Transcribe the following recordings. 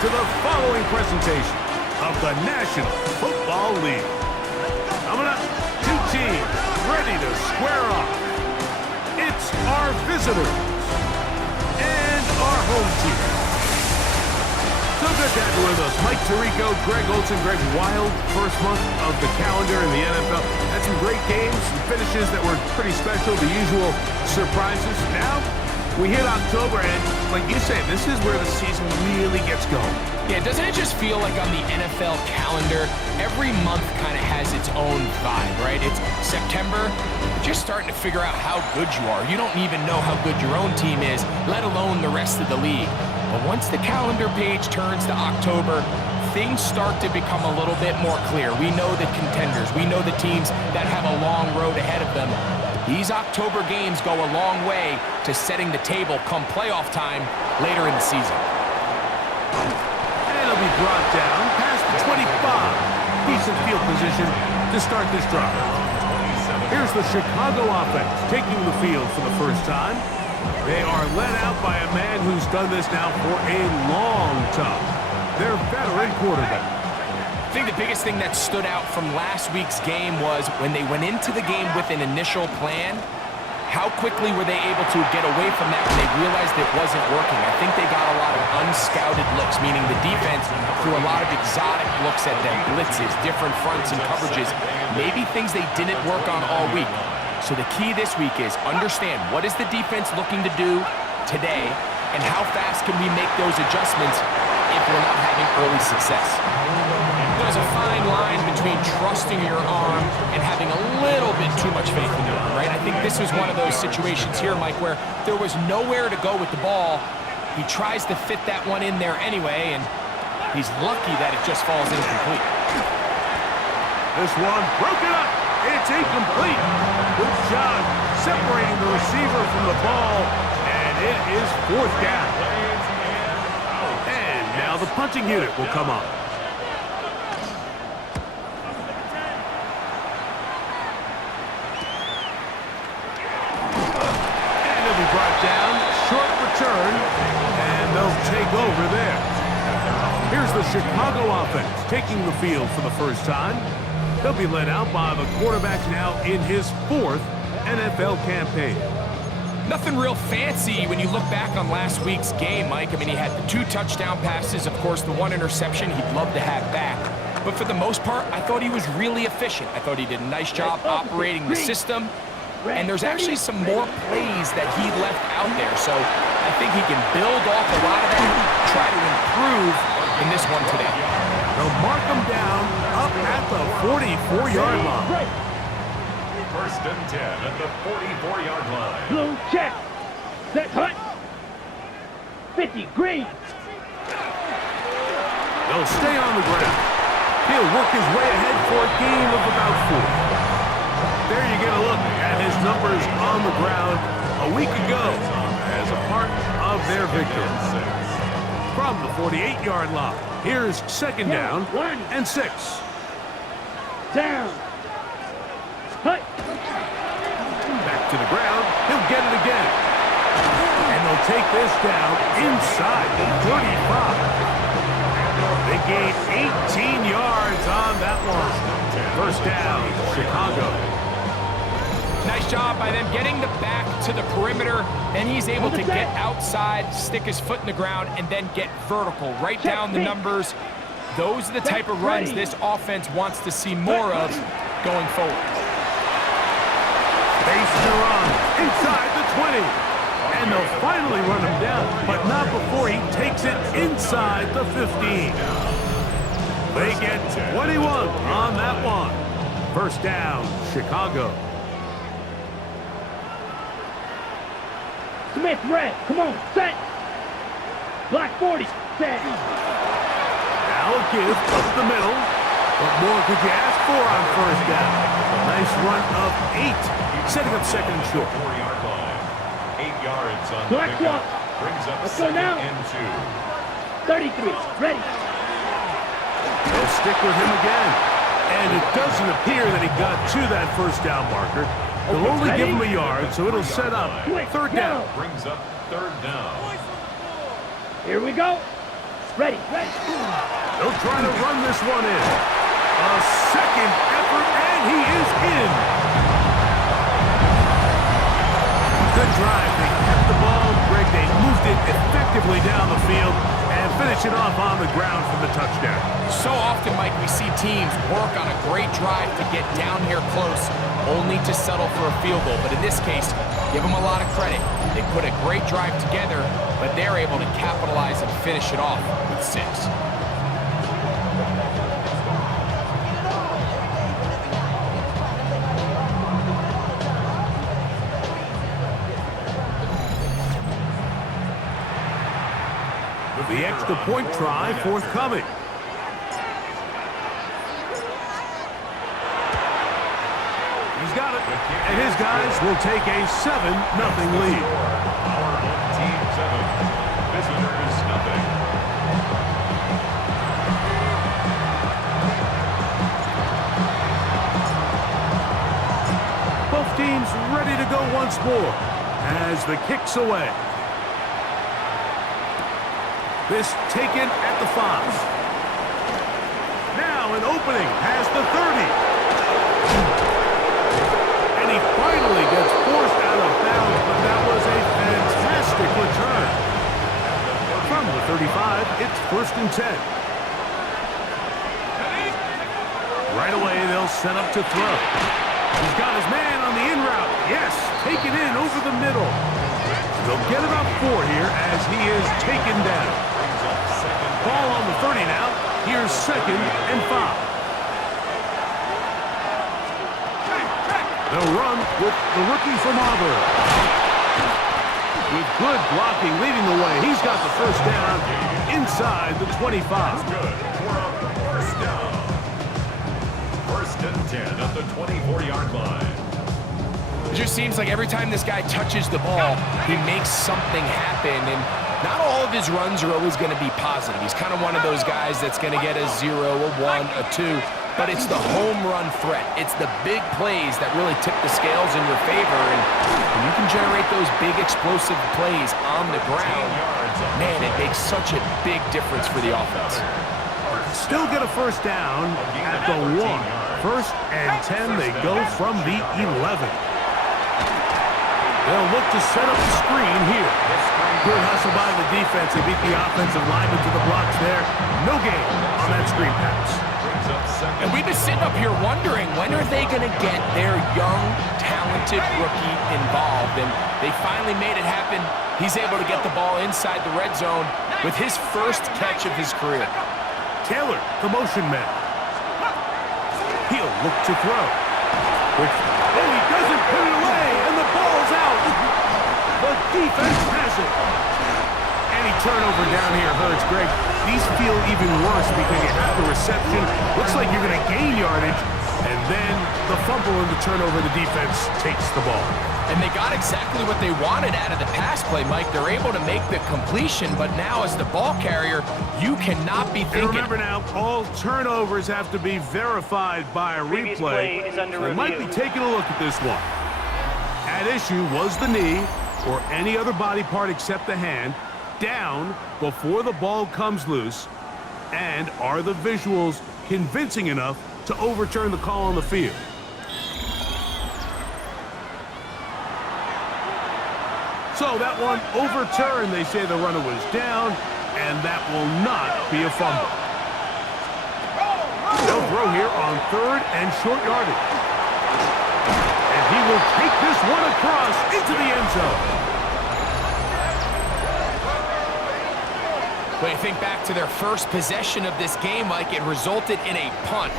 to the following presentation of the National Football League. Coming up, two teams ready to square off. It's our visitors and our home team. So good to have you with us. Mike Tirico, Greg Olson, Greg Wild, first month of the calendar in the NFL. Had some great games, some finishes that were pretty special, the usual surprises. Now, we hit October, and like you said, this is where the season really gets going. Yeah, doesn't it just feel like on the NFL calendar, every month kind of has its own vibe, right? It's September, you're just starting to figure out how good you are. You don't even know how good your own team is, let alone the rest of the league. But once the calendar page turns to October, things start to become a little bit more clear. We know the contenders. We know the teams that have a long road ahead of them. These October games go a long way to setting the table come playoff time later in the season. And it'll be brought down past the 25. Decent field position to start this drive. Here's the Chicago offense taking the field for the first time. They are led out by a man who's done this now for a long time. Their veteran quarterback. I think the biggest thing that stood out from last week's game was when they went into the game with an initial plan, how quickly were they able to get away from that when they realized it wasn't working? I think they got a lot of unscouted looks, meaning the defense threw a lot of exotic looks at them, blitzes, different fronts and coverages, maybe things they didn't work on all week. So the key this week is understand what is the defense looking to do today and how fast can we make those adjustments if we're not having early success. There's a fine line between trusting your arm and having a little bit too much faith in your arm, right? I think this was one of those situations here, Mike, where there was nowhere to go with the ball. He tries to fit that one in there anyway, and he's lucky that it just falls incomplete. This one broken up. It's incomplete. Good job separating the receiver from the ball, and it is fourth down. And now the punting unit will come up. Brought down, short return, and they'll take over there. Here's the Chicago offense taking the field for the first time. They'll be led out by the quarterback now in his fourth NFL campaign. Nothing real fancy when you look back on last week's game, Mike. I mean, he had the 2 touchdown passes, of course, the 1 interception he'd love to have back. But for the most part, I thought he was really efficient. I thought he did a nice job operating the system. And there's actually some more plays that he left out there. So I think he can build off a lot of that, try to improve in this one today. They'll mark him down up at the 44-yard line. First and 10 at the 44-yard line. Blue check. Set hut. 50 green. They'll stay on the ground. He'll work his way ahead for a gain of about 4. There you get a look at his numbers on the ground a week ago as a part of their victory. From the 48-yard line, here's second down and 6. Down. Hut. Back to the ground. He'll get it again. And they'll take this down inside the 35. They gain 18 yards on that one. First down, Chicago. Nice job by them getting the back to the perimeter. Then he's able to get outside, stick his foot in the ground, and then get vertical, right down the numbers. Those are the type of runs this offense wants to see more of going forward. Space to run inside the 20. And they'll finally run him down, but not before he takes it inside the 15. They get 21 on that one. First down, Chicago. Smith red. Come on. Set. Black 40. Set. Now a give up the middle. What more could you ask for on first down? Nice run of 8. Setting up second and short. 4-yard line. 8 yards on the Black pickup. one. Brings up Let's go second now. and 2. 33. Ready. They'll stick with him again. And it doesn't appear that he got to that first down marker. They'll only give him a yard, so it'll set up third down. Brings up third down. Here we go. Ready. They'll try to run this one in. A second effort, and he is in. Good drive. They kept the ball. Greg, they moved it effectively down the field and finish it off on the ground for the touchdown. So often, Mike, we see teams work on a great drive to get down here close, only to settle for a field goal. But in this case, give them a lot of credit. They put a great drive together, but they're able to capitalize and finish it off with 6. The extra point try forthcoming. He's got it, and his guys will take a 7-0 lead. Our home team 7, visitors nothing. Both teams ready to go once more as the kick's away. This taken at the 5. Now an opening past the 30. And he finally gets forced out of bounds, but that was a fantastic return. From the 35, it's 1st and 10. Right away, they'll set up to throw. He's got his man on the in route. Yes, taken in over the middle. They'll get about 4 here as he is taken down. Ball on the 30 now. Here's 2nd and 5. They'll run with the rookie from Auburn. With good blocking leading the way, he's got the 1st down inside the 25. Good for a 1st down. 1st and 10 at the 24-yard line. It just seems like every time this guy touches the ball, he makes something happen, and not all of his runs are always going to be positive. He's kind of one of those guys that's going to get a 0, a 1, a 2, but it's the home run threat. It's the big plays that really tip the scales in your favor, and when you can generate those big explosive plays on the ground, man, it makes such a big difference for the offense. Still get a 1st down at the 1. 1st and 10, they go from the 11. They'll look to set up the screen here. Good hustle by the defense. They beat the offensive lineman to the blocks there. No gain on that screen pass. And we've been sitting up here wondering, when are they going to get their young, talented rookie involved? And they finally made it happen. He's able to get the ball inside the red zone with his 1st catch of his career. Taylor, the motion man. He'll look to throw. He doesn't put it away, and the ball's out. The defense has it. Any turnover down here hurts, Greg. These feel even worse because you have the reception. Looks like you're going to gain yardage, and then the fumble and the turnover, the defense takes the ball. And they got exactly what they wanted out of the pass play, Mike. They're able to make the completion, but now as the ball carrier, you cannot be thinking. And remember now, all turnovers have to be verified by a replay. We might be taking a look at this one. At issue was the knee, or any other body part except the hand, down before the ball comes loose, and are the visuals convincing enough to overturn the call on the field? So that one overturned. They say the runner was down, and that will not be a fumble. They'll throw here on 3rd and short yardage. And he will take this one across into the end zone. When you think back to their first possession of this game, Mike, it resulted in a punt.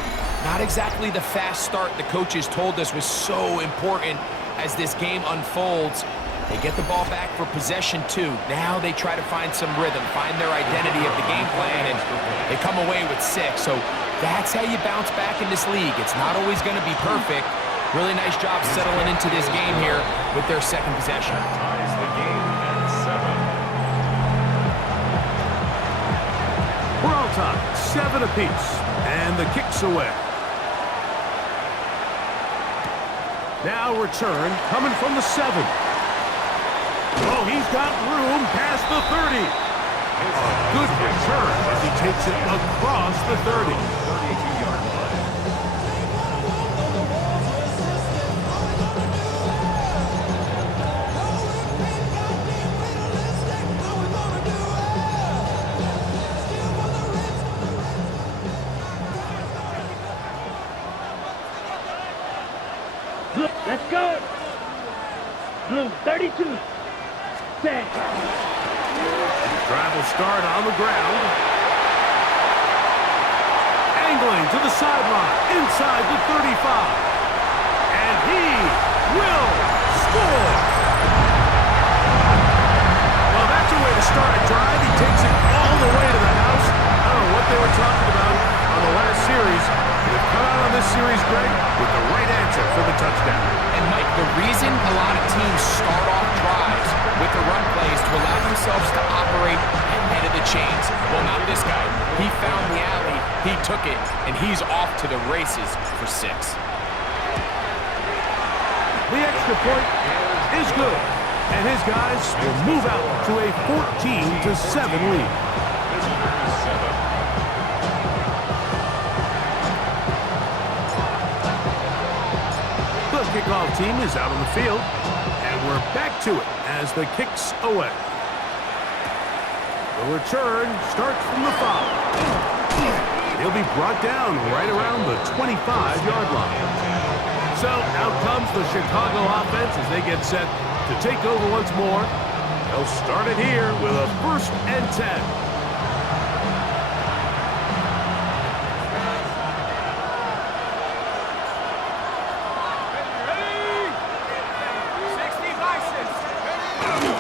Not exactly the fast start the coaches told us was so important as this game unfolds. They get the ball back for possession 2. Now they try to find some rhythm, find their identity of the game plan, and they come away with 6. So that's how you bounce back in this league. It's not always going to be perfect. Really nice job settling into this game here with their 2nd possession. Ties the game at 7. We're all tied, 7 apiece, and the kick's away. Now return coming from the 7. Oh, he's got room past the 30. A good return as he takes it across the 30. 32-yard line. Blue, let's go. Blue, 32. Set. Drive will start on the ground. Angling to the sideline, inside the 35. And he will score. Well, that's a way to start a drive. He takes it all the way to the house. I don't know what they were talking about on the last series. They've come out on this series, Greg, with the right answer for the touchdown. And Mike, the reason a lot of teams start off drives with the run plays to allow themselves to operate ahead of the chains. Well, not this guy. He found the alley, he took it, and he's off to the races for 6. The extra point is good, and his guys will move out to a 14-7 lead. Visitors 7. The kickoff team is out on the field, and we're back to it as the kick's away. The return starts from the 5. He'll be brought down right around the 25-yard line. So out comes the Chicago offense as they get set to take over once more. They'll start it here with a 1st and 10.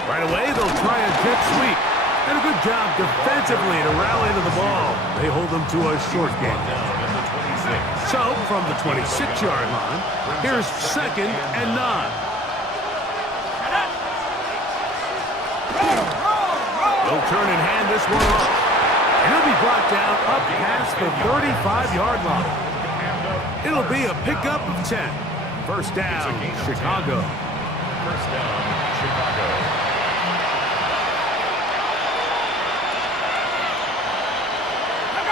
Right away, they'll try a jet sweep. And a good job defensively to rally to the ball. They hold them to a short game. So, from the 26-yard line, here's 2nd and 9. They'll turn and hand this one off. And he'll be brought down up past the 35-yard line. It'll be a pickup of 10. 1st down, Chicago. 1st down, Chicago.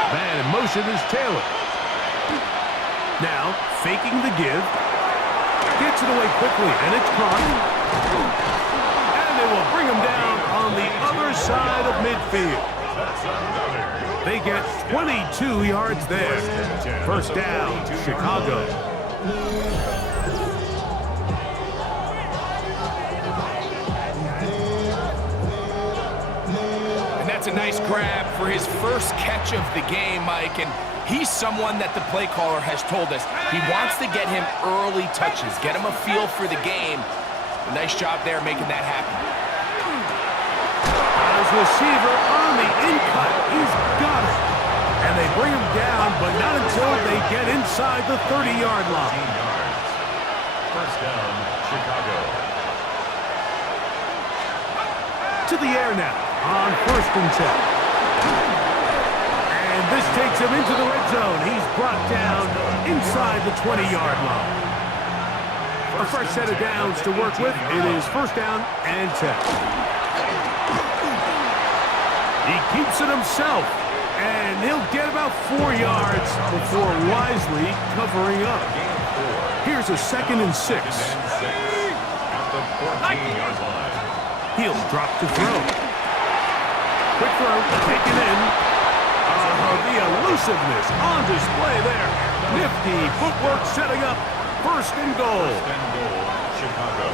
Man in motion is Taylor. Now, faking the give. Gets it away quickly, and it's caught. And they will bring him down on the other side of midfield. They get 22 yards there. 1st down, Chicago. That's a nice grab for his first catch of the game, Mike, and he's someone that the play caller has told us he wants to get him early touches, get him a feel for the game. A nice job there making that happen. His receiver on the in-cut. He's got it. And they bring him down, but not until they get inside the 30-yard line. 1st down, Chicago. To the air now. On 1st and 10. And this takes him into the red zone. He's brought down inside the 20-yard line. A fresh set of downs to work with. It is 1st down and 10. He keeps it himself. And he'll get about 4 yards before wisely covering up. Here's a 2nd and 6. At the 14-yard line. He'll drop to throw. Quick throw, taken in. The elusiveness on display there. Nifty footwork setting up 1st and goal. 1st and goal, Chicago.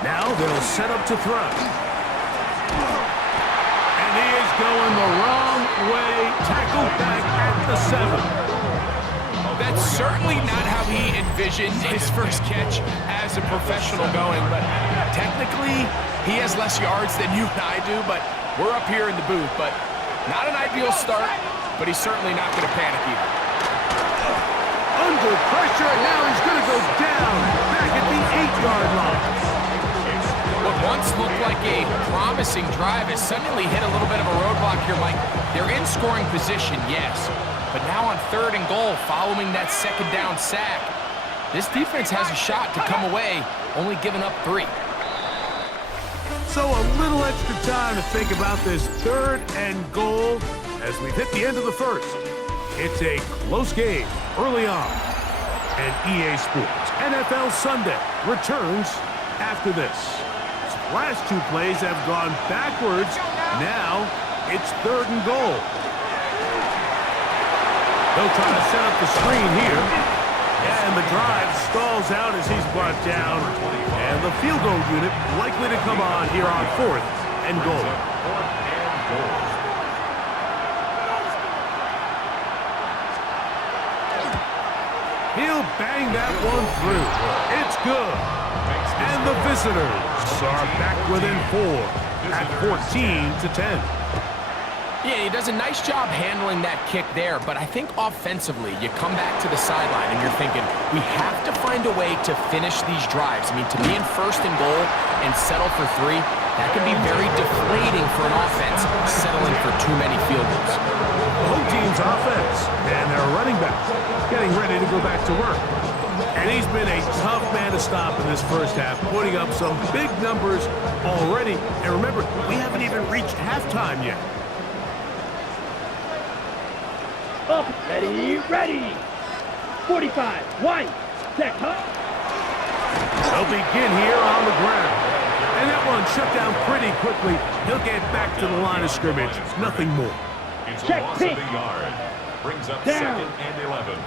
Now they'll set up to throw. And he is going the wrong way. Tackled back at the 7. That's certainly not how he envisioned his first catch as a professional going, but technically he has less yards than you and I do, but we're up here in the booth. But not an ideal start, but he's certainly not going to panic either. Under pressure, and now he's going to go down back at the 8-yard line. What once looked like a promising drive has suddenly hit a little bit of a roadblock here, Mike. They're in scoring position, yes, but now on 3rd and goal following that 2nd down sack, this defense has a shot to come away, only giving up 3. So a little extra time to think about this 3rd and goal as we've hit the end of the first. It's a close game early on. And EA Sports NFL Sunday returns after this. Last 2 plays have gone backwards. Now it's 3rd and goal. They'll try to set up the screen here. And the drive stalls out as he's brought down. And the field goal unit likely to come on here on 4th and goal. He'll bang that one through. It's good. And the visitors are back within 4 at 14-10. Yeah, he does a nice job handling that kick there, but I think offensively, you come back to the sideline and you're thinking, we have to find a way to finish these drives. I mean, to be in 1st and goal and settle for 3, that can be very deflating for an offense, settling for too many field goals. The home team's offense and their running back getting ready to go back to work. And he's been a tough man to stop in this first half, putting up some big numbers already. And remember, we haven't even reached halftime yet. Up, ready, ready. 45, white, set, huh? They'll begin here on the ground. And that one shut down pretty quickly. He'll get back to the line of scrimmage. Nothing more. It's a Check, loss pick. of a yard. Brings up Down. 2nd and 11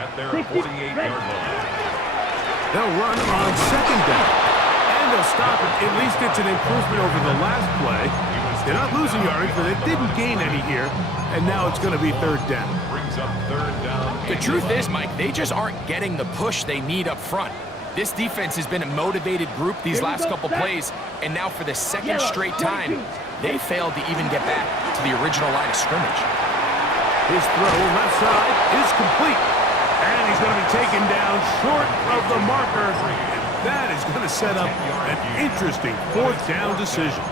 at their 60, 48-yard line. They'll run on 2nd down. And they'll stop it. At least it's an improvement over the last play. They're not losing yardage, but they didn't gain any here. And now it's going to be 3rd down. Brings up 3rd down. The truth is, Mike, they just aren't getting the push they need up front. This defense has been a motivated group these last couple plays, and now for the 2nd straight time, they failed to even get back to the original line of scrimmage. His throw left side is complete. And he's going to be taken down short of the marker. And that is going to set up an interesting 4th down decision.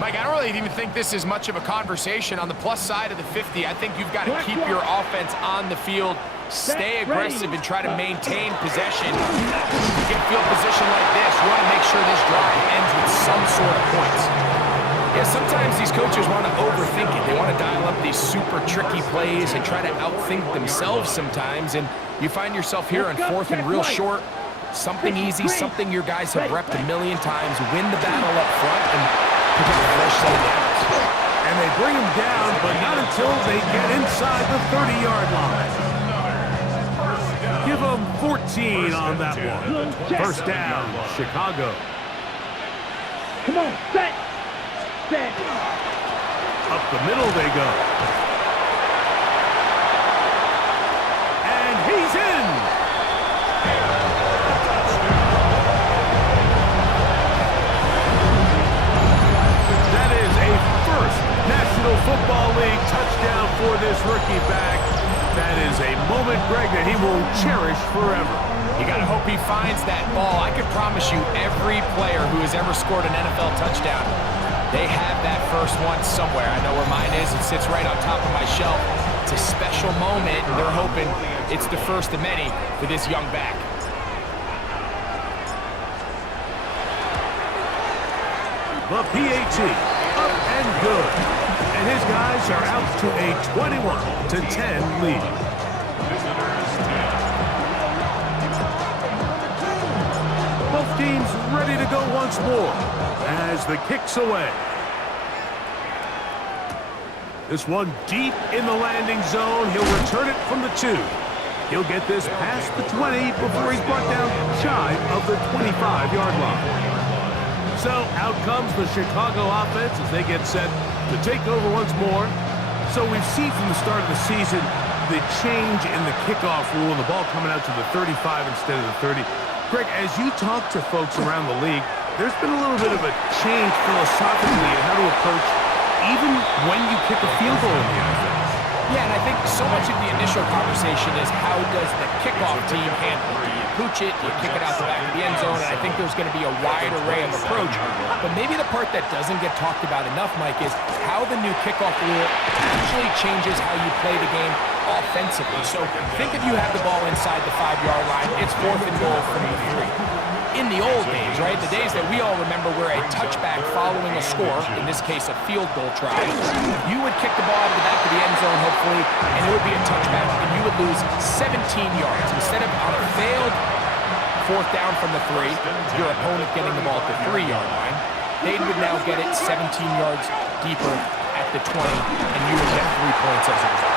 Mike, I don't really even think this is much of a conversation. On the plus side of the 50, I think you've got to keep your offense on the field, stay aggressive, and try to maintain possession. You get field position like this, you want to make sure this drive ends with some sort of points. Yeah, sometimes these coaches want to overthink it. They want to dial up these super tricky plays and try to outthink themselves sometimes, and you find yourself here on 4th and real short. Something easy, something your guys have repped a million times, win the battle up front, and pick up a fresh set of downs. And they bring him down, but not until they get inside the 30-yard line. Give them 14 on that one. 1st down, Chicago. Come on, set. Set. Up the middle they go. And he's in. That is a first National Football League touchdown for this rookie back. That is a moment, Greg, that he will cherish forever. You got to hope he finds that ball. I can promise you every player who has ever scored an NFL touchdown, they have that first one somewhere. I know where mine is. It sits right on top of my shelf. It's a special moment, and they're hoping it's the first of many for this young back. The PAT, up and good. And his guys are out to a 21-10 lead. Both teams ready to go once more as the kick's away. This one deep in the landing zone. He'll return it from the 2. He'll get this past the 20 before he's brought down shy of the 25-yard line. So out comes the Chicago offense as they get set to take over once more. So we've seen from the start of the season the change in the kickoff rule and the ball coming out to the 35 instead of the 30. Greg, as you talk to folks around the league, there's been a little bit of a change philosophically in how to approach even when you kick a field goal in the NFL. Yeah, and I think so much of the initial conversation is how does the kickoff team handle it? Do you pooch it? Do you kick it out the back of the end zone? And I think there's going to be a wide array of approach. But maybe the part that doesn't get talked about enough, Mike, is how the new kickoff rule actually changes how you play the game offensively. So think if you have the ball inside the 5-yard line, it's 4th and goal from the 3. in the old days, right? The days that we all remember where a touchback following a score, in this case a field goal try, you would kick the ball out of the back of the end zone, hopefully, and it would be a touchback, and you would lose 17 yards. Instead of on a failed fourth down from the 3, your opponent getting the ball at the 3-yard line, they would now get it 17 yards deeper at the 20, and you would get 3 points as a result.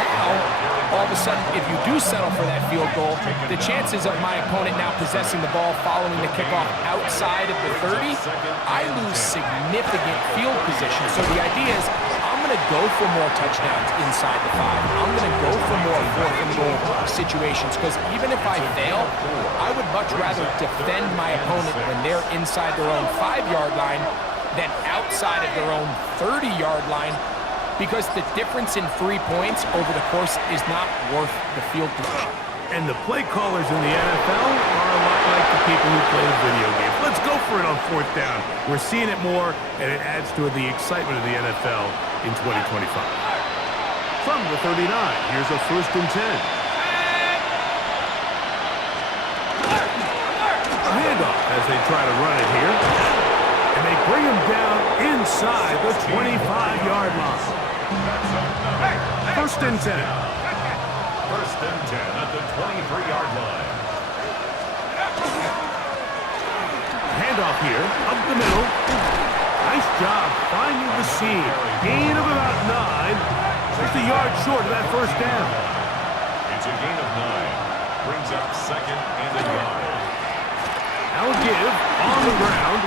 Now, all of a sudden, if you do settle for that field goal, the chances of my opponent now possessing the ball following the kickoff outside of the 30, I lose significant field position. So the idea is, I'm going to go for more touchdowns inside the 5. I'm going to go for more fourth and goal situations, because even if I fail, I would much rather defend my opponent when they're inside their own 5-yard line than outside of their own 30-yard line, because the difference in 3 points over the course is not worth the field position. And the play callers in the NFL are a lot like the people who play the video games. Let's go for it on fourth down. We're seeing it more, and it adds to the excitement of the NFL in 2025. From the 39, here's a 1st and 10. A handoff as they try to run it here. And they bring him down inside the 25-yard line. 1st and 10. 1st and 10 at the 23-yard line. Handoff here, up the middle. Nice job finding the seam. Gain of about 9. Just a yard short of that 1st down. It's a gain of 9. Brings up 2nd and a yard. Now give on the ground.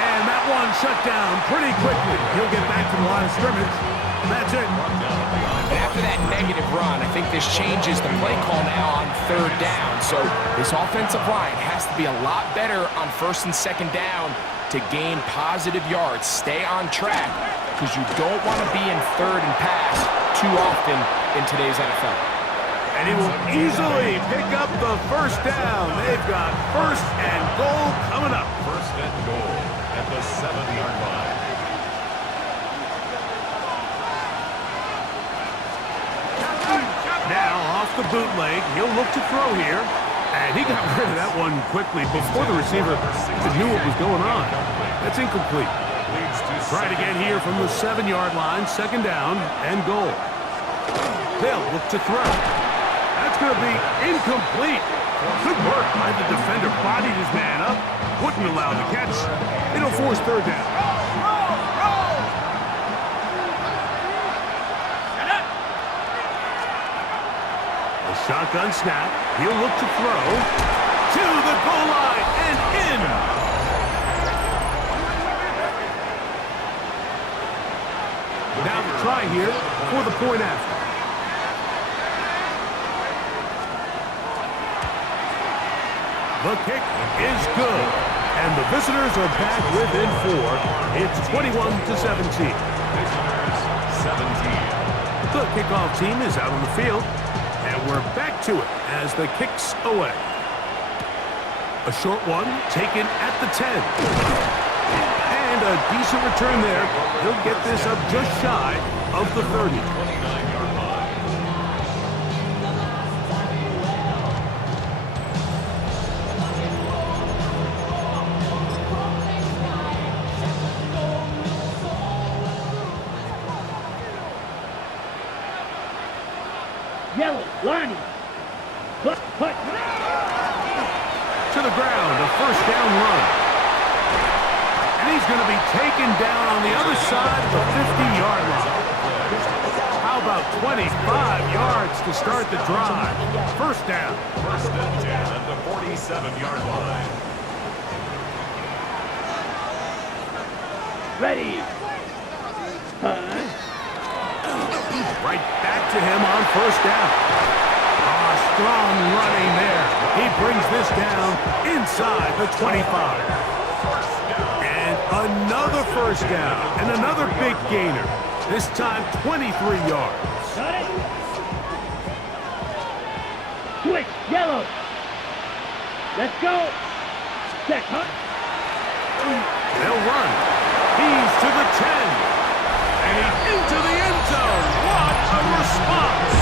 And that one shut down pretty quickly. He'll get back to the line of scrimmage. That's it. And after that negative run, I think this changes the play call now on 3rd down. So this offensive line has to be a lot better on 1st and 2nd down to gain positive yards. Stay on track, because you don't want to be in 3rd and pass too often in today's NFL. And he will easily pick up the 1st down. They've got 1st and goal coming up. 1st and goal at the 7-yard line. Now off the bootleg, he'll look to throw here. And he got rid of that one quickly before the receiver even knew what was going on. That's incomplete. Try it again here from the 7-yard line, 2nd down and goal. They'll look to throw. That's going to be incomplete. Good work by the defender. Bodied his man up. Wouldn't allow the catch. It'll force 3rd down. A shotgun snap. He'll look to throw. To the goal line and in. Now the try here for the point after. The kick is good, and the visitors are back within 4. It's 21-17. Visitors 17. The kickoff team is out on the field, and we're back to it as the kick's away. A short one taken at the 10. And a decent return there. He'll get this up just shy of the 30. 29-yard line. Yellow, line. Put. To the ground, a 1st down run. And he's going to be taken down on the other side of the 50-yard line. How about 25 yards to start the drive? 1st down. 1st and 10 at the 47-yard line. Ready. Right back to him on 1st down. Strong running there. He brings this down inside the 25. And another 1st down. And another big gainer. This time 23 yards. Got it. Switch. Yellow. Let's go. Set. Hunt. They'll run. He's to the 10. And he's into the end zone. What a response.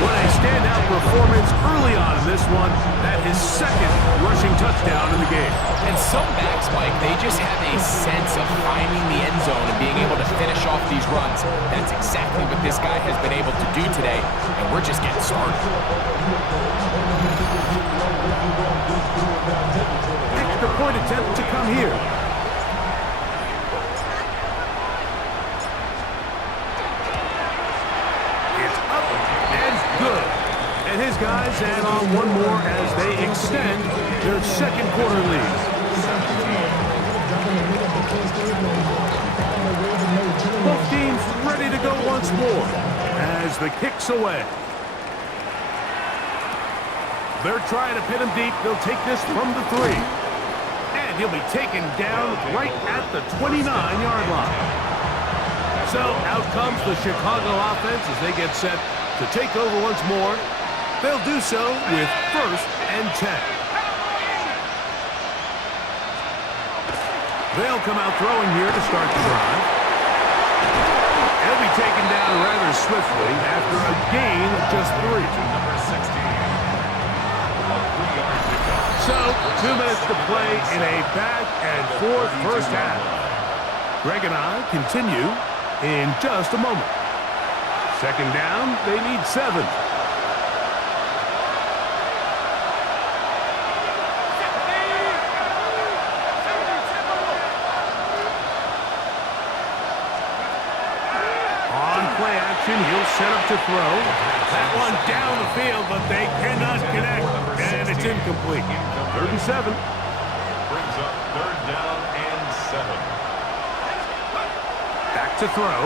When they standout performance early on in this one. That his second rushing touchdown in the game. And some backs, Mike, they just have a sense of finding the end zone and being able to finish off these runs. That's exactly what this guy has been able to do today, and we're just getting started. Extra point attempt to come here. It's up and good. And his guys add on one more as they extend their second quarter lead. Both teams ready to go once more as the kick's away. They're trying to pin him deep. They'll take this from the 3. And he'll be taken down right at the 29-yard line. So out comes the Chicago offense as they get set to take over once more. They'll do so with 1st and 10. They'll come out throwing here to start the drive. He'll be taken down rather swiftly after a gain of just 3. Number 16. So, 2 minutes to play in a back-and-forth first half. Greg and I continue in just a moment. Second down, they need 7. He'll set up to throw. That one down the field, but they cannot connect. And it's incomplete. 3rd and 7. Brings up 3rd down and 7. Back to throw.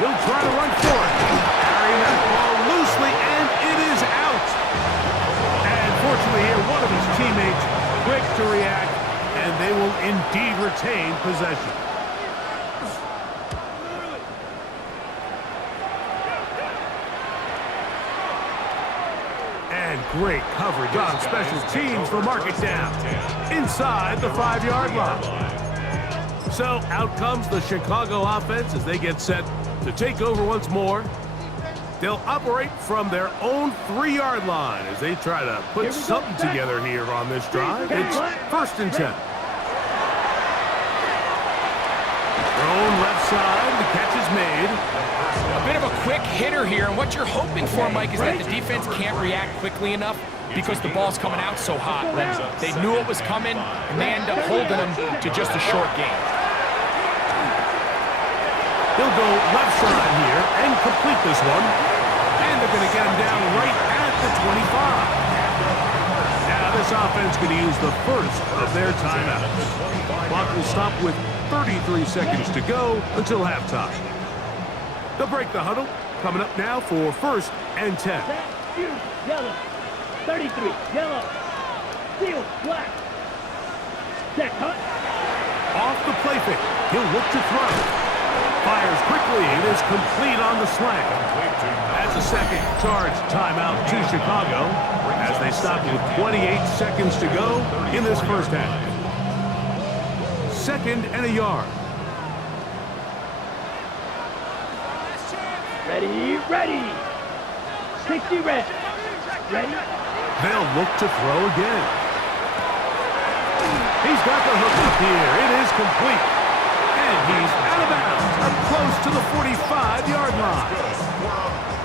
He'll try to run for it. Carrying that ball loosely, and it is out. And fortunately here, one of his teammates quick to react, and they will indeed retain possession. Great coverage on special teams for mark it down inside the 5-yard line. So out comes the Chicago offense as they get set to take over once more. They'll operate from their own 3-yard line as they try to put something together here on this drive. It's 1st and 10. Thrown left side, the catch is made. A bit of a quick hitter here, and what you're hoping for, Mike, is that the defense can't react quickly enough because the ball's coming out so hot. They knew it was coming, and they end up holding them to just a short gain. He'll go left side here and complete this one. And they're going to get him down right at the 25. Now this offense going to use the first of their timeouts. Clock will stop with 33 seconds to go until halftime. They'll break the huddle. Coming up now for 1st and 10. Yellow. 33. Yellow. Steel. Black. Set cut. Off the play fake. He'll look to throw. Fires quickly. It is complete on the slant. That's a second charge timeout to Chicago as they stop with 28 seconds to go in this first half. 2nd and a yard. Ready, ready. 60 red. Ready. They'll look to throw again. He's got the hook up here. It is complete. And he's out of bounds, up close to the 45-yard line.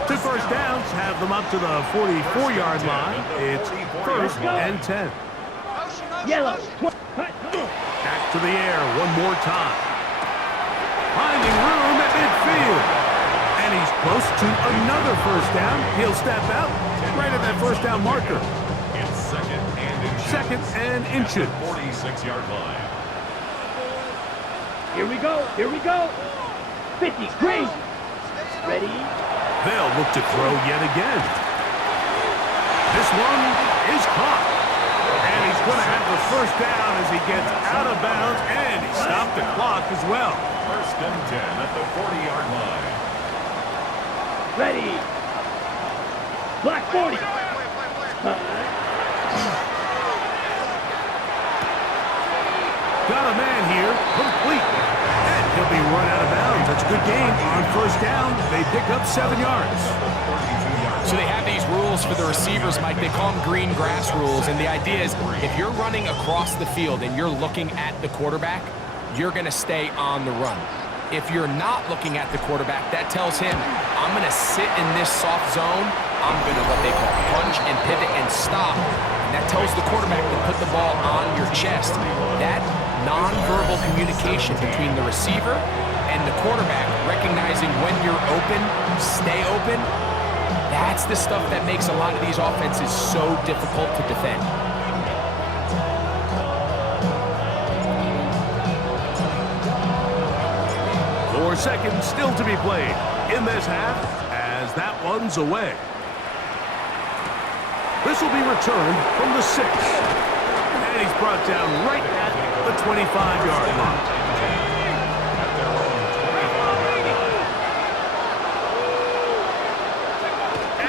2 first downs have them up to the 44-yard line. It's 1st and 10. Yellow. Back to the air one more time. Finding room at midfield. And he's close to another first down. He'll step out right at that first down marker. It's 2nd and inches. 2nd and inches. 46-yard line. Here we go. Here we go. 50. Green. Ready. They'll look to throw yet again. This one is caught. And he's going to have the first down as he gets out of bounds. And he stopped the clock as well. 1st and 10 at the 40-yard line. Ready. Black 40. Got a man here, complete. And he'll be run out of bounds. That's a good gain on 1st down. They pick up 7 yards. So they have these rules for the receivers, Mike. They call them green grass rules. And the idea is if you're running across the field and you're looking at the quarterback, you're going to stay on the run. If you're not looking at the quarterback, that tells him, I'm going to sit in this soft zone. I'm going to what they call punch and pivot and stop. And that tells the quarterback to put the ball on your chest. That nonverbal communication between the receiver and the quarterback, recognizing when you're open, stay open, that's the stuff that makes a lot of these offenses so difficult to defend. 4 seconds still to be played in this half as that one's away. This will be returned from the 6. And he's brought down right at the 25-yard line.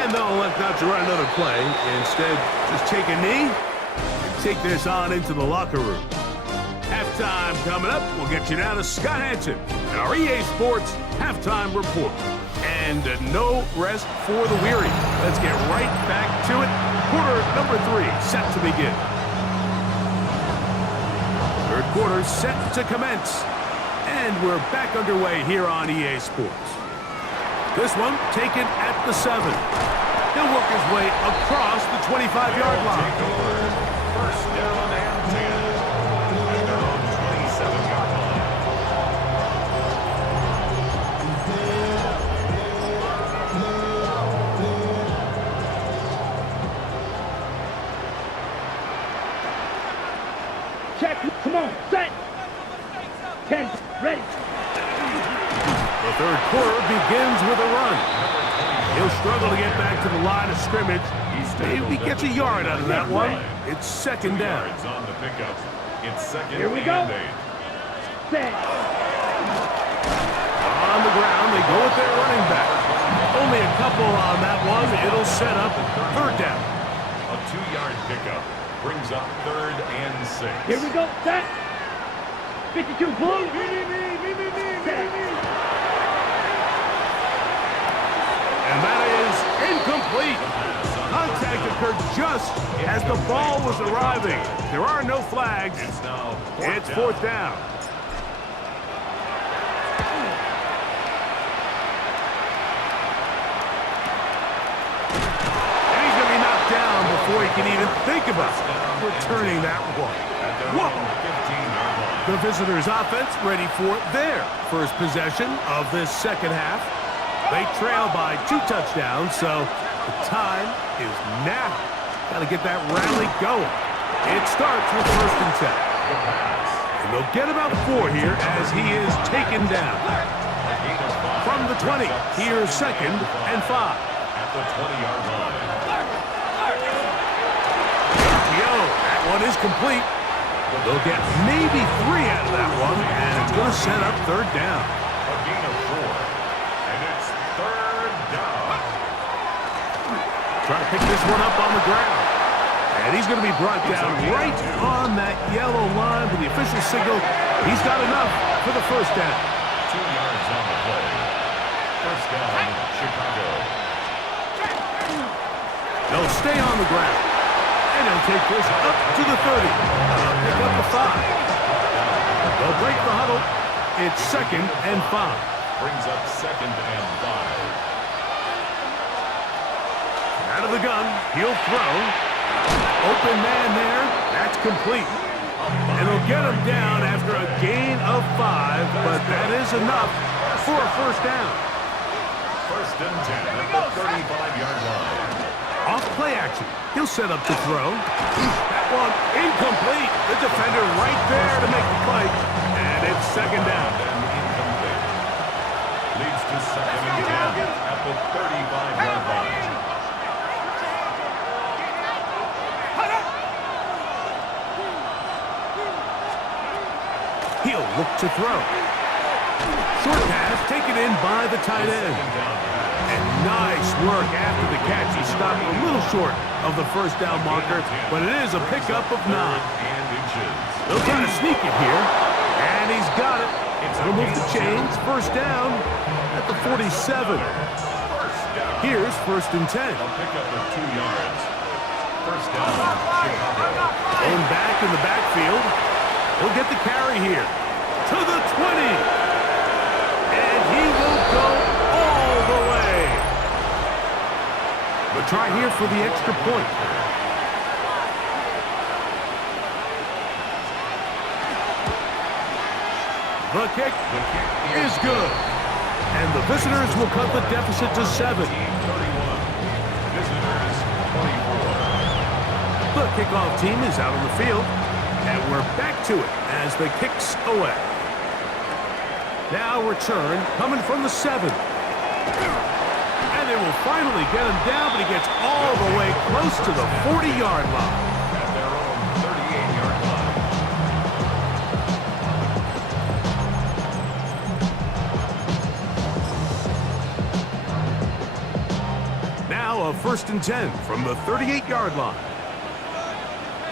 And they'll elect not to run another play. Instead, just take a knee and take this on into the locker room. Halftime coming up. We'll get you down to Scott Hansen and our EA Sports Halftime Report. And no rest for the weary. Let's get right back to it. Quarter number 3 set to begin. Third quarter set to commence. And we're back underway here on EA Sports. This one taken at the 7. He'll work his way across the 25-yard line. First down and 10. At their own 27-yard line. Check. Come on. Set. 10. Ready. The third quarter begins with a run. He'll struggle to get back to the line of scrimmage. Maybe he gets a yard out of that one. It's second down. Yards on the pickup. It's second Here we go. and 8. Set. On the ground, they go with their running back. Only a couple on that one. It'll set up third down. A 2-yard pickup brings up 3rd and 6. Here we go. Set. 52 blue. Set. And that is incomplete. Contact occurred just as the ball was arriving. There are no flags. It's now It's fourth down. And he's going to be knocked down before he can even think about returning that one. Whoa! 15-yard line. The visitors' offense ready for their first possession of this second half. They trail by 2 touchdowns, so the time is now. Got to get that rally going. It starts with 1st and 10. And they'll get about 4 here as he is taken down. From the 20, here's 2nd and 5. At the 20-yard line. That one is complete. They'll get maybe 3 out of that one, and it's going to set up 3rd down. A gain of 4. And it's 3rd down. Trying to pick this one up on the ground. And he's going to be brought down right on that yellow line with the official signal. He's got enough for the 1st down. 2 yards on the play. 1st down, Chicago. They'll stay on the ground. And they'll take this up to the 30. Pick up the 5. They'll break the huddle. It's 2nd and 5. Brings up 2nd and 5. Out of the gun, he'll throw. Open man there, that's complete. And he'll get him down after a gain of 5, but that is enough for a 1st down. 1st and 10 at the 35-yard line. Off play action, he'll set up to throw. That one incomplete. The defender right there to make the play. And it's 2nd down. And incomplete. Leads to 2nd and 10 at the 35-yard line. He'll look to throw. Short pass taken in by the tight end. And nice work after the catch. He stopped a little short of the 1st down marker, but it is a pickup of 9. They'll try to sneak it here, and he's got it. He'll move the chains. 1st down at the 47. 1st down. Here's 1st and 10. A pickup of 2 yards. First down, Chicago. Going back in the backfield. He'll get the carry here. To the 20. And he will go all the way. But try here for the extra point. The kick is good. And the visitors will cut the deficit to 7. 31. Visitors, 24. The kickoff team is out on the field. And we're back to it as the kick's away. Now return coming from the 7. And they will finally get him down, but he gets all the way close to the 40-yard line. At their own 38-yard line. Now a 1st and 10 from the 38-yard line.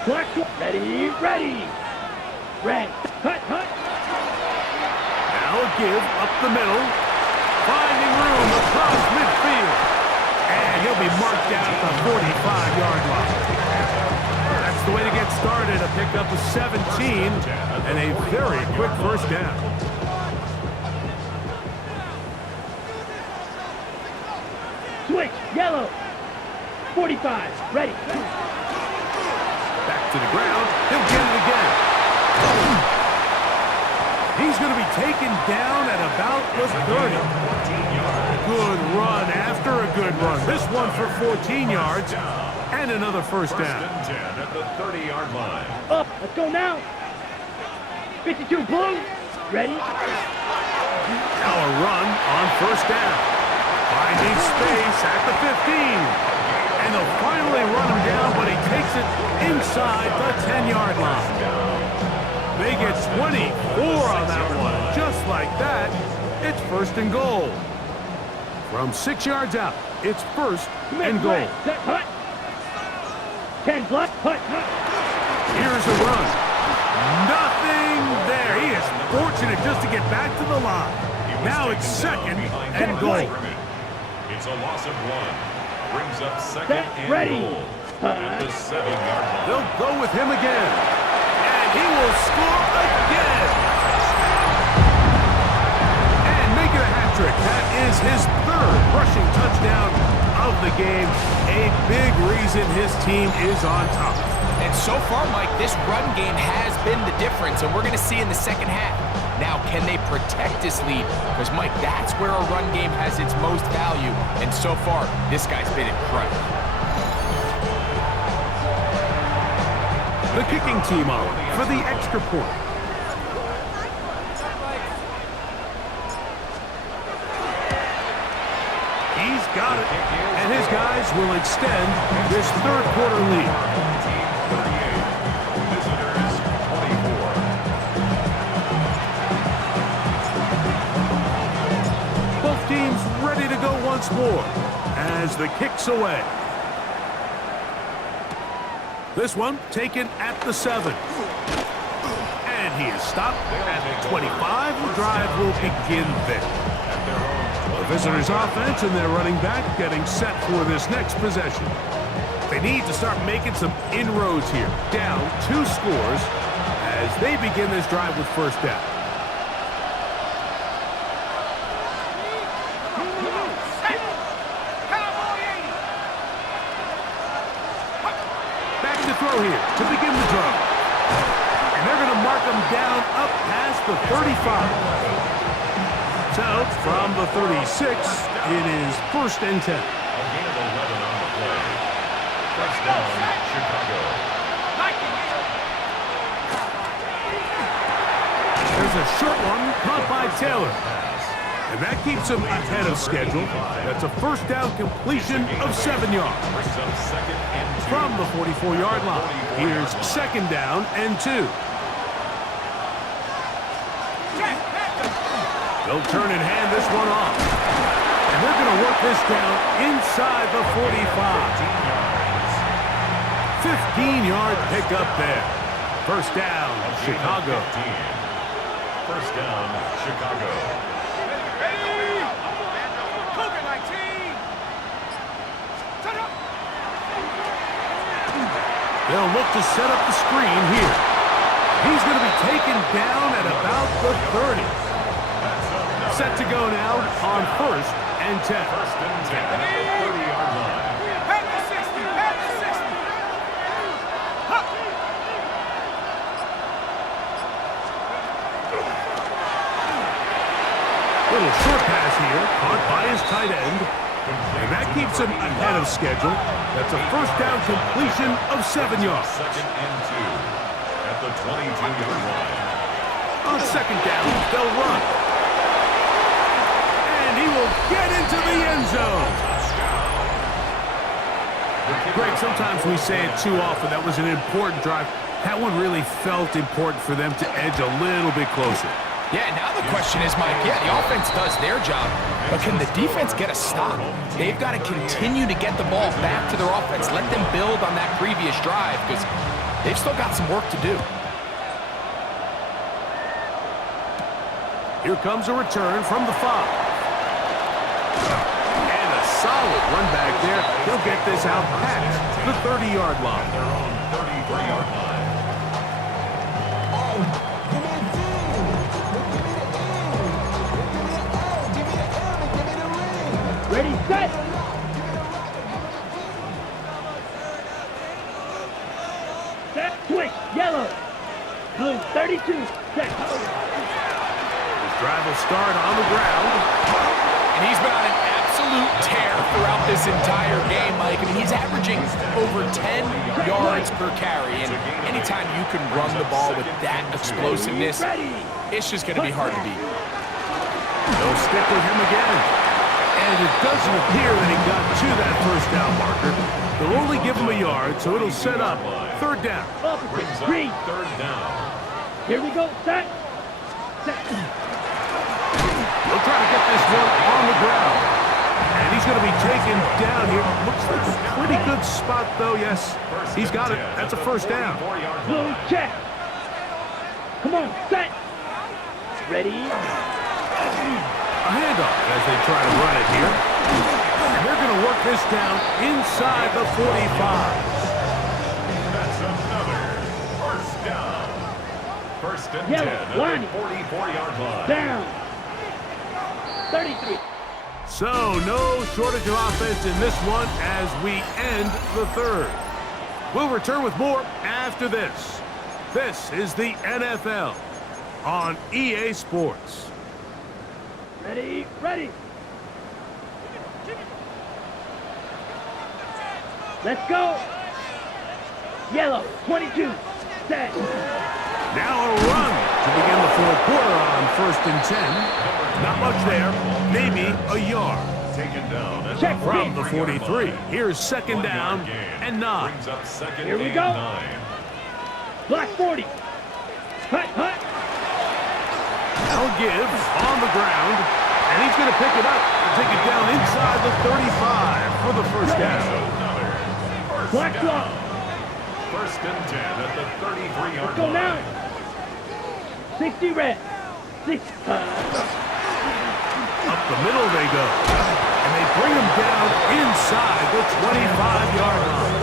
Ready, ready. Red, cut. Now a give up the middle. Finding room across midfield. And he'll be marked down at the 45-yard line. That's the way to get started. A pickup of 17 and a very quick 1st down. Switch, yellow. 45, ready. Back to the ground. He'll get it again. He's going to be taken down at about the 30. Good run after a good run. This one for 14 yards and another 1st down. First and 10 at the 30-yard line. Up, let's go now. 52 blue, ready. Now a run on 1st down. Finding space at the 15. And they'll finally run him down, but he takes it inside the 10-yard line. They get 24 on that one. Just like that, it's 1st and goal. From 6 yards out, it's 1st and goal. Set, hut. 10 block, hut. Here's a run. Nothing there. He is fortunate just to get back to the line. Now it's 2nd and goal. It's a loss of 1. Brings up 2nd and ready. goal. At the 7-yard line. They'll go with him again. And he will score again. And make it a hat trick. That is his 3rd rushing touchdown of the game. A big reason his team is on top. And so far, Mike, this run game has been the difference, and we're going to see in the second half. Now, can they protect this lead? Because, Mike, that's where a run game has its most value. And so far, this guy's been incredible. The kicking team on for the extra point. He's got it. And his guys will extend this 3rd quarter lead. 38. Visitors, 24. Both teams ready to go once more as the kick's away. This one taken at the 7. And he is stopped at the 25. The drive will begin there. The visitors' offense and their running back getting set for this next possession. They need to start making some inroads here. Down 2 scores as they begin this drive with 1st down. Back to throw here to begin the drive. And they're going to mark them down up past the 35. So, from the 36, it is 1st and 10. A gain of 11 on the play. First down, Chicago. There's a short one caught by Taylor. And that keeps him ahead of schedule. That's a 1st down completion of 7 yards. Brings up 2nd and 2. From the 44-yard line, here's 2nd down and 2. They'll turn and hand this one off. And they're going to work this down inside the 45. 15-yard pickup there. 1st down, Chicago. 15. First down, Chicago. They'll look to set up the screen here. He's going to be taken down at about the 30. Set to go now on 1st and 10. First and 10 at the 30-yard line. Little short pass here, caught by his tight end. And that keeps him ahead of schedule. That's a first down completion of 7 yards. Second and 2 at the 22-yard line. On second down, they'll run. And he will get into the end zone. Greg, sometimes we say it too often. That was an important drive. That one really felt important for them to edge a little bit closer. Yeah, now the question is, Mike, yeah, the offense does their job, but can the defense get a stop? They've got to continue to get the ball back to their offense. Let them build on that previous drive because they've still got some work to do. Here comes a return from the 5. And a solid run back there. He'll get this out past the 30-yard line. Their own 33-yard line. Ready, set. Set, switch, yellow. Blue, 32, set. His drive will start on the ground. And he's been on an absolute tear throughout this entire game, Mike. I mean, he's averaging over 10 yards per carry, and anytime you can run the ball with that explosiveness, it's just going to be hard to beat. They'll stick with him again. And it doesn't appear that he got to that first down marker. They'll only give him a yard, so it'll set up 3rd down. Brings up 3rd down. Here we go, set. Set. They'll try to get this one on the ground. And he's going to be taken down here. Looks like a pretty good spot, though. Yes, he's got it. That's a first down. Blue, check. Come on, set. Ready. A handoff as they try to run it here. And they're going to work this down inside the 45. That's another first down. First and 10 at the 44-yard line. Down. 33. So no shortage of offense in this one as we end the 3rd. We'll return with more after this. This is the NFL on EA Sports. Ready, ready. Let's go. Yellow, 22, set. Now a run to begin the 4th quarter on 1st and 10. Not much there, maybe a yard. Taken down at Check From the 43, here's 2nd down and 9. Brings up 2nd Here we and go. 9. Black 40. Hut, hut. They'll give on the ground, and he's going to pick it up and take it down inside the 35 for the first down. Another first Black down. block. First and 10 at the 33-yard Go line. now. 60 red. 6. Up the middle they go, and they bring him down inside the 25-yard line.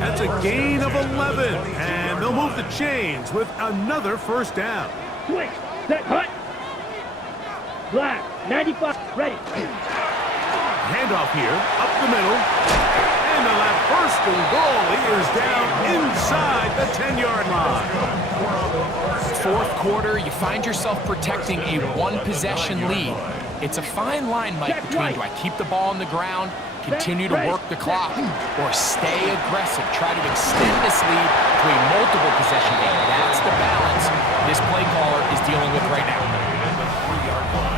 That's a gain of 11, and they'll move the chains with another first down. Switch. Set. Hut. Black. 95. Ready. Handoff here, up the middle. And the left first and goal. He is down inside the 10-yard line. 4th quarter, you find yourself protecting a 1-possession lead. It's a fine line, Mike, between do I keep the ball on the ground, continue to work the clock, or stay aggressive, try to extend this lead to a multiple possession game. That's the balance this play caller is dealing with right now.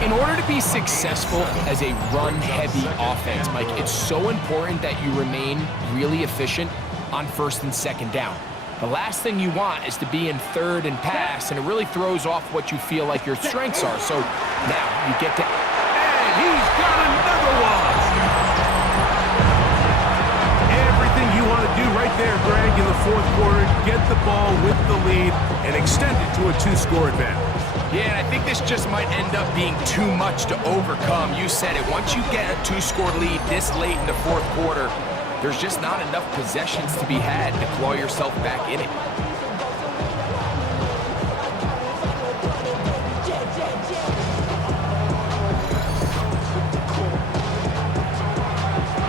In order to be successful as a run-heavy offense, Mike, it's so important that you remain really efficient on 1st and 2nd down. The last thing you want is to be in 3rd and pass, and it really throws off what you feel like your strengths are. So now you get to... And he's got another one. Everything you want to do right there, Greg, in the 4th quarter, get the ball with the lead and extend it to a 2-score advantage. Yeah, and I think this just might end up being too much to overcome. You said it. Once you get a 2-score lead this late in the 4th quarter, there's just not enough possessions to be had to claw yourself back in it.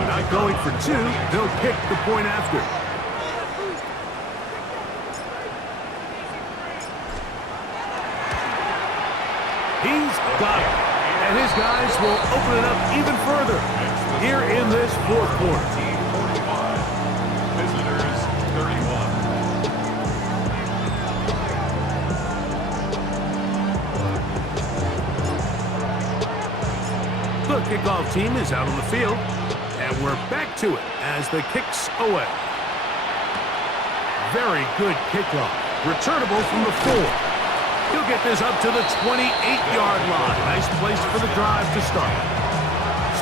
Not going for two, they'll kick the point after. He's got it. And his guys will open it up even further here in this fourth quarter. Team 45. Visitors 31. The kickoff team is out on the field, and we're back to it as the kick's away. Very good kickoff. Returnable from the 4. He'll get this up to the 28-yard line. Nice place for the drive to start.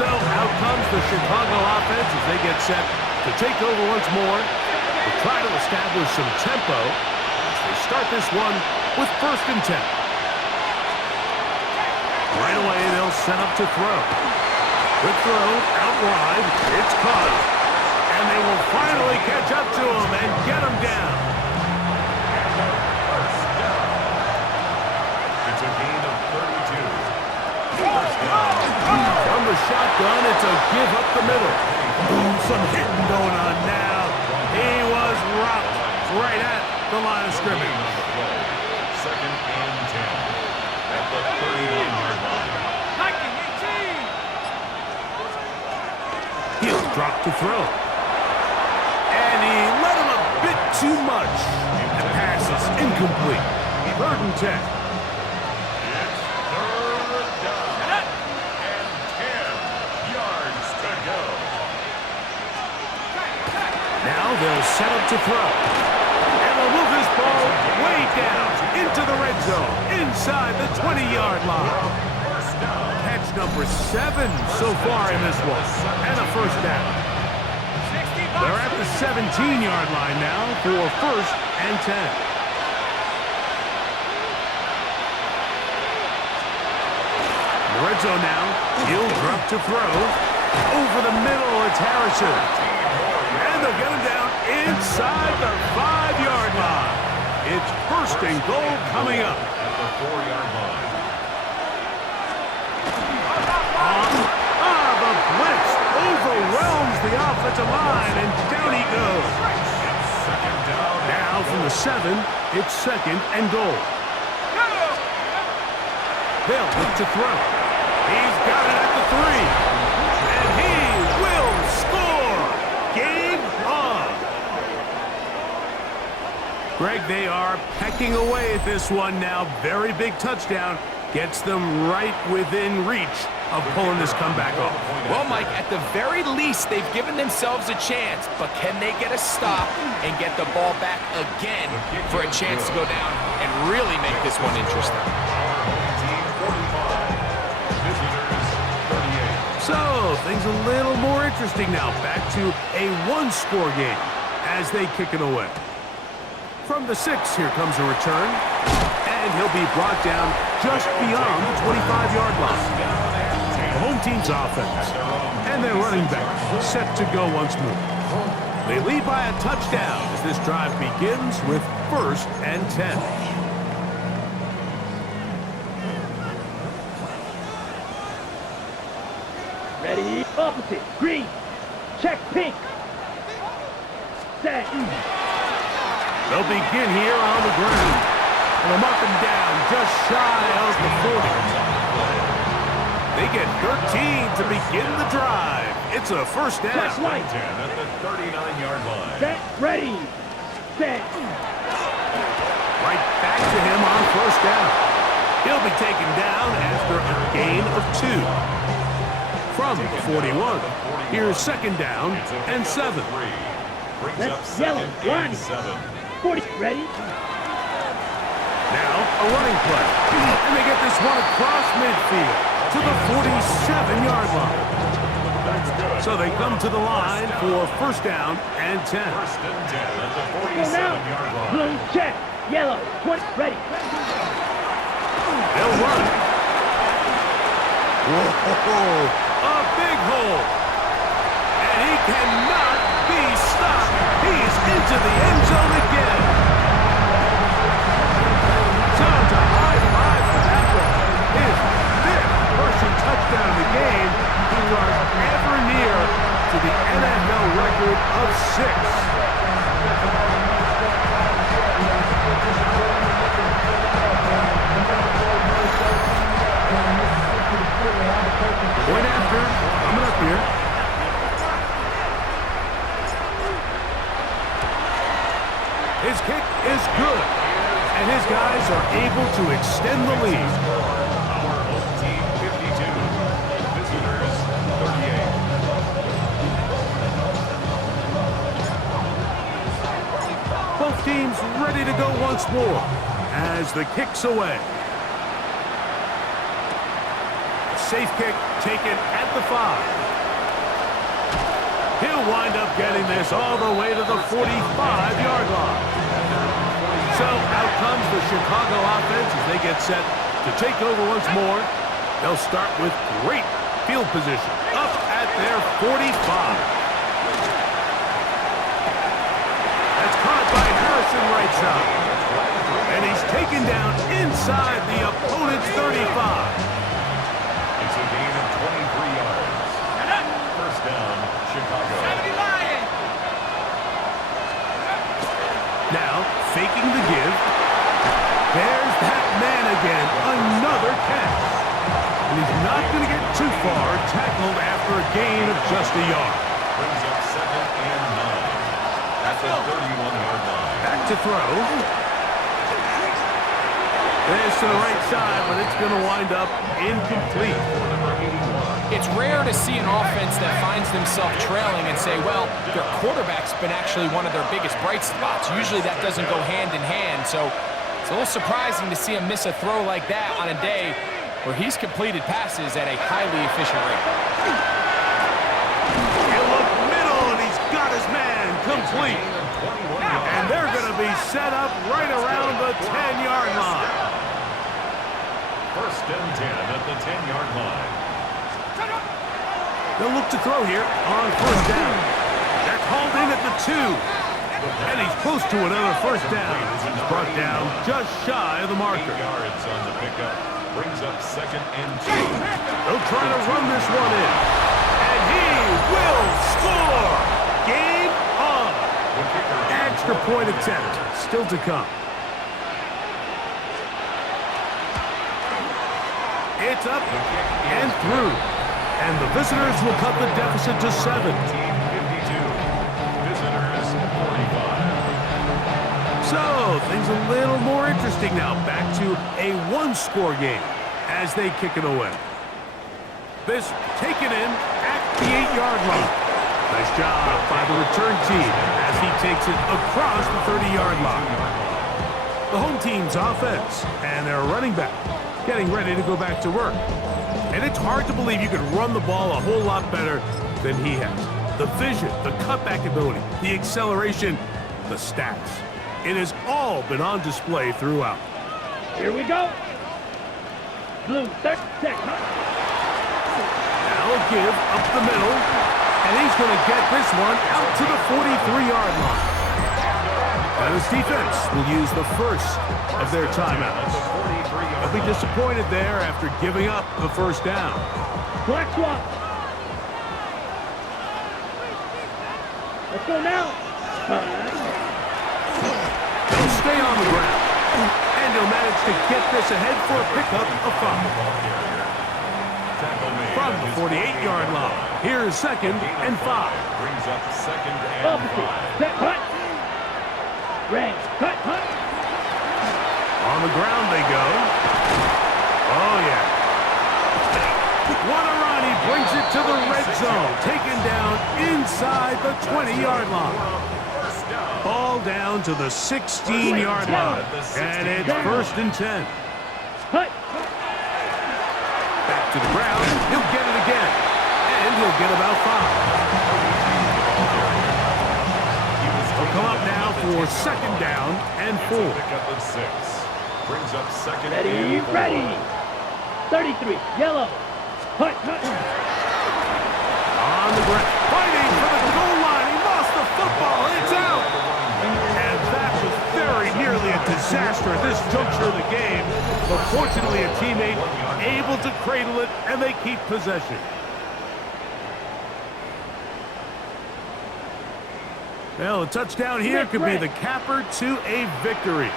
So out comes the Chicago offense as they get set to take over once more. They try to establish some tempo as they start this one with 1st and 10. Right away, they'll set up to throw. Quick throw, out wide, it's caught. And they will finally catch up to him and get him down. It's a gain of 32. From the shotgun, it's a give up the middle. Ooh, some hitting going on now. He was rocked right at the line of scrimmage. 2nd and 10 at the 39-yard line. He'll drop to throw. And he let him a bit too much. The pass is incomplete. 3rd and 10. They'll set up to throw. And they'll move this ball way down into the red zone, inside the 20-yard line. Catch number 7 so far in this one, and a 1st down. They're at the 17-yard line now for 1st and 10. In the red zone now, he'll drop to throw. Over the middle, it's Harrison. And they'll get him down inside the 5-yard line. It's 1st and goal coming up. At the 4-yard line. The blitz overwhelms the offensive line, and down he goes. It's 2nd down. Now from the 7, it's 2nd and goal. They'll look to throw. He's got it at the 3. And he will score. Game on. Greg, they are pecking away at this one now. Very big touchdown. Gets them right within reach of pulling this comeback off. Well, Mike, at the very least, they've given themselves a chance, but can they get a stop and get the ball back again for a chance to go down and really make this one interesting? Team 45. Visitors 38. So, things a little more interesting now. Back to a 1-score game as they kick it away. From the 6, here comes a return. And he'll be brought down just beyond the 25-yard line. The home team's offense and their running back set to go once more. They lead by a touchdown as this drive begins with 1st and 10. Ready, opposite, green, check pink. Set. They'll begin here on the ground. And they'll mark them down just shy of the 40. They get 13 to begin the drive. It's a 1st down. Flash light. 10 at the 39-yard line. Set, ready, set. Right back to him on 1st down. He'll be taken down after a gain of 2. From the 41, here's 2nd down and 7. That's yellow, line. 40, ready. Now a running play. And they get this one across midfield to the 47-yard line. So they come to the line for 1st down and 10. 1st and 10 at the Go now. 47-yard line. Blue, check, yellow, 20, ready. They'll run. Whoa, a big hole. And he cannot of 6. Point after, coming up here. His kick is good, and his guys are able to extend the lead. Our home team 52, visitors 38. Both teams ready to go once more as the kick's away. A safe kick taken at the 5. He'll wind up getting this all the way to the 45-yard line. So out comes the Chicago offense as they get set to take over once more. They'll start with great field position up at their 45. That's caught by Harrison right side. And he's taken down inside the opponent's 35. It's a gain of 23 yards. First down, Chicago. Now, faking the give. There's that man again. Another catch. And he's not going to get too far, tackled after a gain of just a yard. Brings up 2nd and 9. At the 31-yard line. Back to throw. This to the right side, but it's going to wind up incomplete. It's rare to see an offense that finds themselves trailing and say, well, their quarterback's been actually one of their biggest bright spots. Usually that doesn't go hand in hand, so it's a little surprising to see him miss a throw like that on a day where he's completed passes at a highly efficient rate. He'll look middle, and he's got his man complete. And they're going to be set up right around the 10-yard line. First and 10 at the 10-yard line. They'll look to throw here on first down. They're called in at the 2. And he's close to another first down. He's brought down just shy of the marker. 8 yards on the pickup. Brings up 2nd and 2. They'll try to run this one in. And he will score! Game on! Extra point attempt still to come. It's up and through. And the visitors will cut the deficit to 7. Team 52. Visitors 45. So, things a little more interesting now. Back to a one-score game as they kick it away. This taken in at the 8-yard line. Nice job by the return team as he takes it across the 30-yard line. The home team's offense and their running back getting ready to go back to work. And it's hard to believe you could run the ball a whole lot better than he has. The vision, the cutback ability, the acceleration, the stats. It has all been on display throughout. Here we go. Blue, check. Now a give up the middle. And he's going to get this one out to the 43-yard line. And his defense will use the first of their timeouts. They'll be disappointed there after giving up the first down. Black swap. Let's go now. He'll stay on the ground. And he'll manage to get this ahead for a pickup of 5. From the 48-yard line, here's 2nd and 5. Brings up 2nd and Opposite. 5. Set, cut. Red, cut. On the ground they go. Oh, yeah. What a run. He brings it to the red zone. Taken down inside the 20-yard line. Ball down to the 16-yard line. And it's 1st and 10. Cut. Back to the ground. He'll get it again. And he'll get about 5. He'll come up now for 2nd down and 4. Pickup of 6. Brings up 2nd Ready, and 4. ready. 33, yellow. Cut. On the ground. Fighting for the goal line. He lost the football. It's out. And that was very nearly a disaster at this juncture of the game. But fortunately, a teammate able to cradle it, and they keep possession. Well, a touchdown here could be the capper to a victory.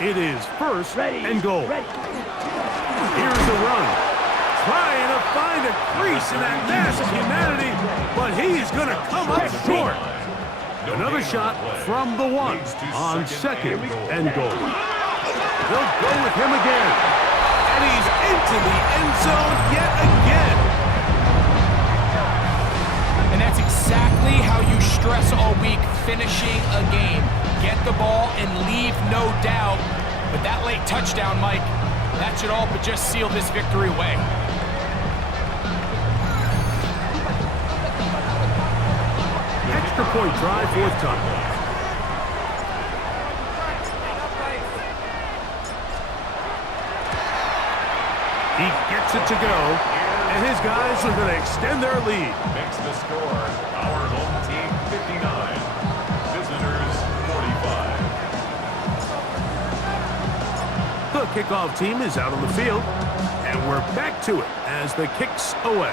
It is first and goal. Here's the run. Trying to find a crease in that mass of humanity, but he's going to come up short. Another shot from the one on second and goal. They'll go with him again. And he's into the end zone yet again. And that's exactly how you stress all week, finishing a game. Get the ball and leave no doubt. But that late touchdown, Mike, that should all but just seal this victory away. Extra point try, fourth time. He gets it to go, and his guys are going to extend their lead. Makes the score our home team 59, visitors 45. The kickoff team is out on the field, and we're back to it as the kick's away.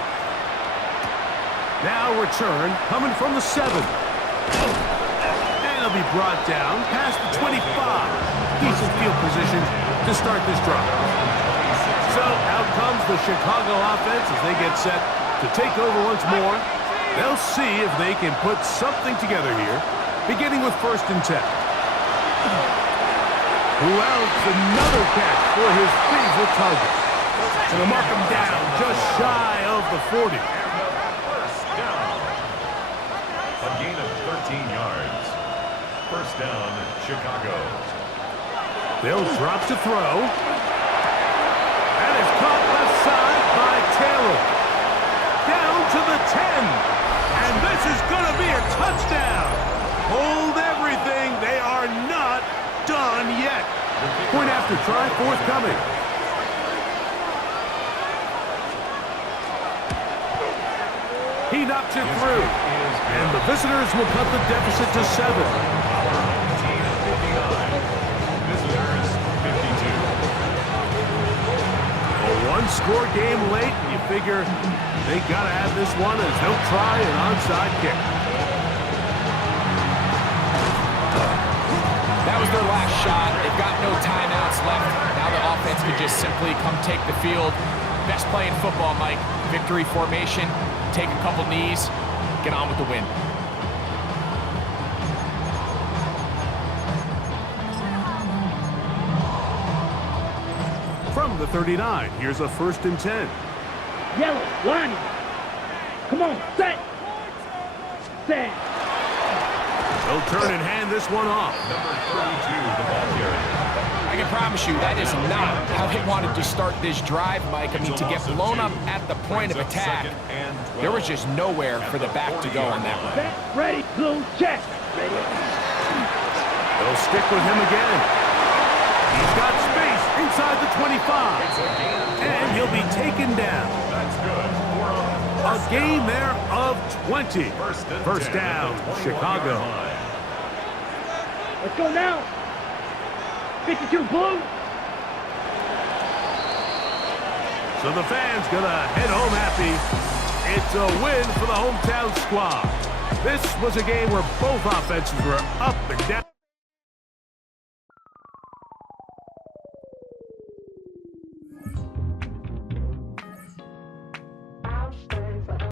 Now return coming from the 7. And it'll be brought down past the 25. Decent field position to start this drive. So out comes the Chicago offense as they get set to take over once more. They'll see if they can put something together here, beginning with 1st and 10. Who else? Another catch for his favorite target. So they'll mark him down just shy of the 40. A gain of 13 yards. First down, Chicago. They'll drop to throw. That is caught left side by Taylor. Down to the 10. And this is going to be a touchdown. Hold everything. They are not done yet. Point after try, forthcoming. He knocks it through. And the visitors will cut the deficit to 7. Team 59, visitors 52. A one-score game late, and you figure they got to have this one as they'll try an onside kick. That was their last shot. They've got no timeouts left. Now the offense could just simply come take the field. Best play in football, Mike. Victory formation, take a couple knees, get on with the win. From the 39, here's a 1st and 10. Yellow, line. Come on, set. Set. They'll turn and hand this one off. Number 32, the ball carrier. I can promise you that is not how they wanted to start this drive, Mike. I mean, to get blown up at the point of attack, there was just nowhere for the back to go on that one. Set, ready, blue, check. Ready. They'll stick with him again. He's got space inside the 25. And he'll be taken down. That's good. A gain there of 20. First down, Chicago. Let's go now. 52 blue. So the fans gonna head home happy. It's a win for the hometown squad. This was a game where both offenses were up and down.